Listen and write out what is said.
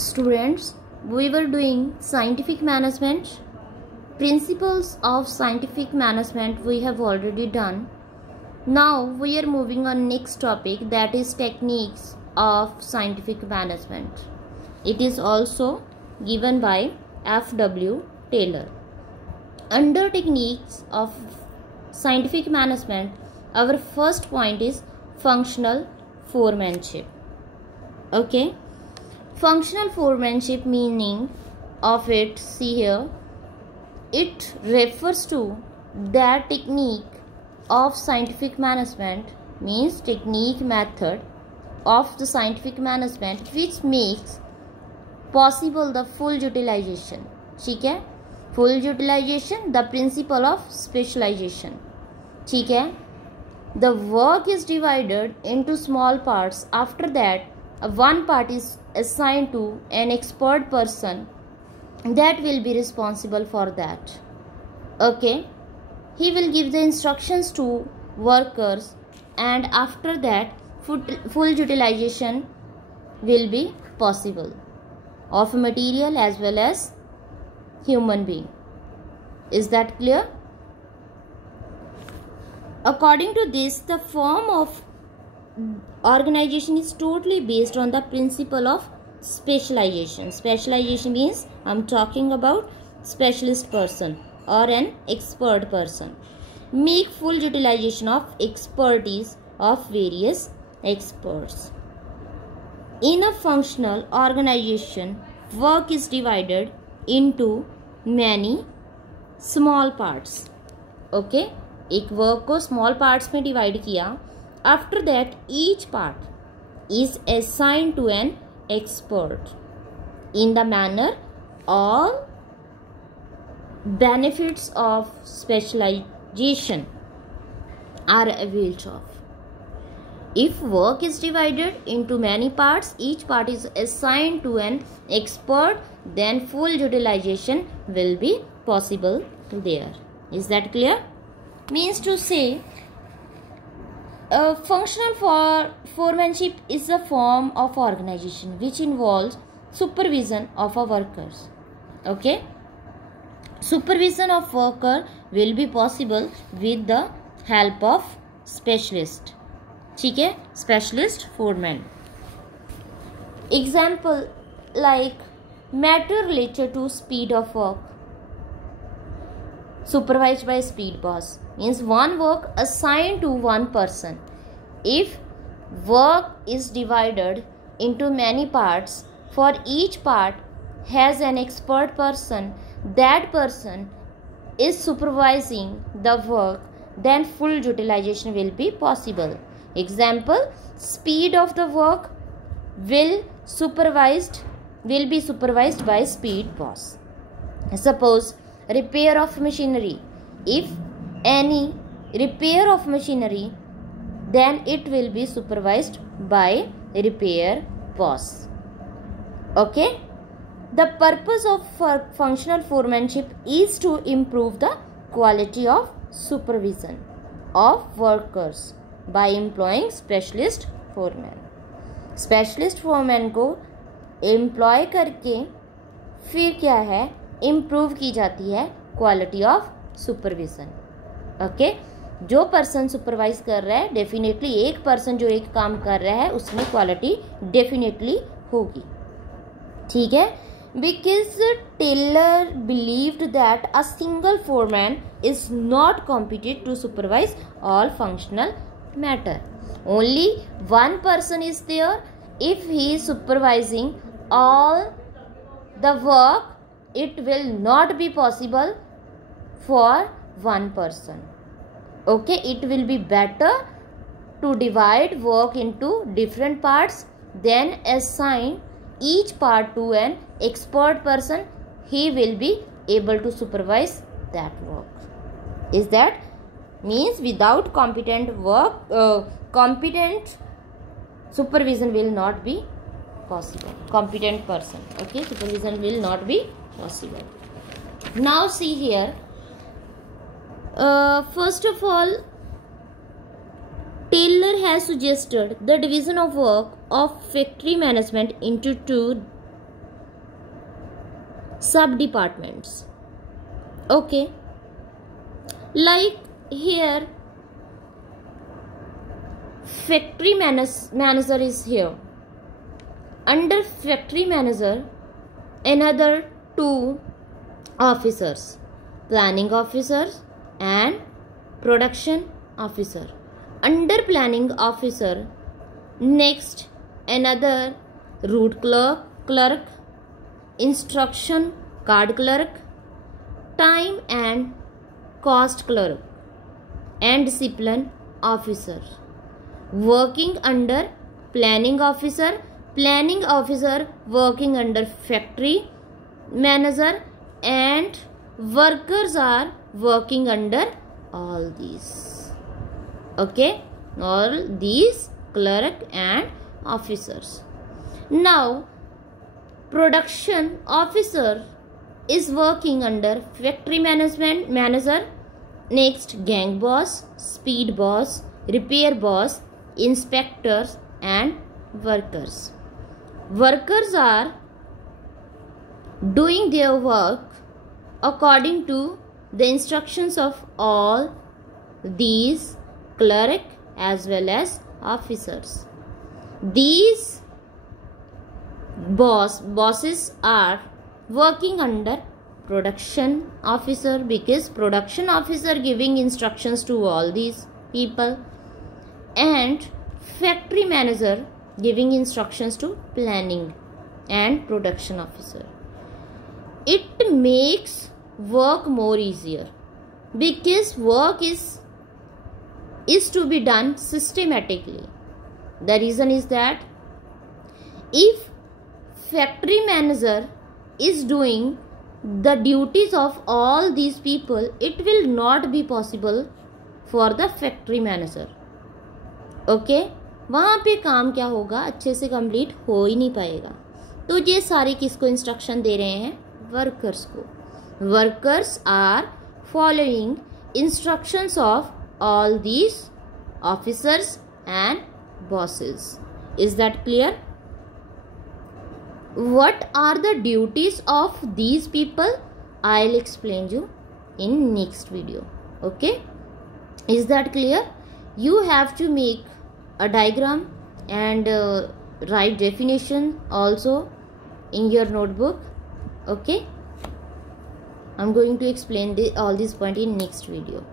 Students, we were doing scientific management. Principles of scientific management we have already done. Now we are moving on next topic, that is techniques of scientific management. It is also given by F.W. Taylor. Under techniques of scientific management, our first point is functional foremanship. Okay. Functional foremanship, meaning of it, see here, it refers to that technique of scientific management, means technique method of the scientific management which makes possible the full utilization. ठीक है, full utilization, the principle of specialization. ठीक है, the work is divided into small parts. After that, one part is assigned to an expert person that will be responsible for that. Okay, he will give the instructions to workers, and after that full utilization will be possible of material as well as human being. Is that clear? According to this, the form of organization is totally based on the principle of specialization. Specialization means I'm talking about specialist person or an expert person. Make full utilization of expertise of various experts. In a functional organization, work is divided into many small parts. Okay, एक work को small parts में divide किया. After that, each part is assigned to an expert. In the manner, all benefits of specialization are availed of. If work is divided into many parts, each part is assigned to an expert, then full utilization will be possible there. Is that clear? Means to say, functional foremanship is a form of organization which involves supervision of a workers. Okay, supervision of worker will be possible with the help of specialist. ठीक है, specialist foreman. Example like matter related to speed of work supervised by speed boss, means one work assigned to one person. If work is divided into many parts, for each part has an expert person, that person is supervising the work, then full utilization will be possible. Example, speed of the work will be supervised by speed boss. Suppose repair of machinery. If any repair of machinery, then it will be supervised by repair boss. Okay, the purpose of functional foremanship is to improve the quality of supervision of workers by employing specialist foreman. Specialist foreman को employ करके फिर क्या है, improve की जाती है quality of supervision. Okay, जो person supervise कर रहा है, डेफिनेटली एक पर्सन जो एक काम कर रहा है उसमें क्वालिटी डेफिनेटली होगी. ठीक है, because Taylor believed that a single foreman is not competed to supervise all functional matter. Only one person is there. If he is supervising all the work, it will not be possible for one person. Okay, it will be better to divide work into different parts, then assign each part to an expert person. He will be able to supervise that work. Is that means without competent supervision will not be possible. Competent person, okay, supervision will not be possible. Now see here, first of all, Taylor has suggested the division of work of factory management into two sub departments. Okay, like here factory manager is here. Under factory manager, another two officers, planning officers and production officer. Under planning officer, next another route clerk, instruction card clerk, time and cost clerk, and discipline officer. Working under planning officer working under factory manager, and workers are working under all these. Okay, all these clerk and officers. Now production officer is working under factory manager, next gang boss, speed boss, repair boss, inspectors and workers. Workers are doing their work according to the instructions of all these clerk as well as officers. These bosses are working under production officer, because production officer giving instructions to all these people, and factory manager giving instructions to planning and production officer. It makes work more easier, because work is to be done systematically. The reason is that if factory manager is doing the duties of all these people, it will not be possible for the factory manager. Okay, वहाँ पे काम क्या होगा, अच्छे से complete हो ही नहीं पाएगा. तो ये सारे किसको इंस्ट्रक्शन दे रहे हैं, वर्कर्स को. Workers are following instructions of all these officers and bosses. Is that clear? What are the duties of these people? I'll explain you in next video. Okay, is that clear? You have to make a diagram and write definition also in your notebook. Okay, I'm going to explain all these points in next video.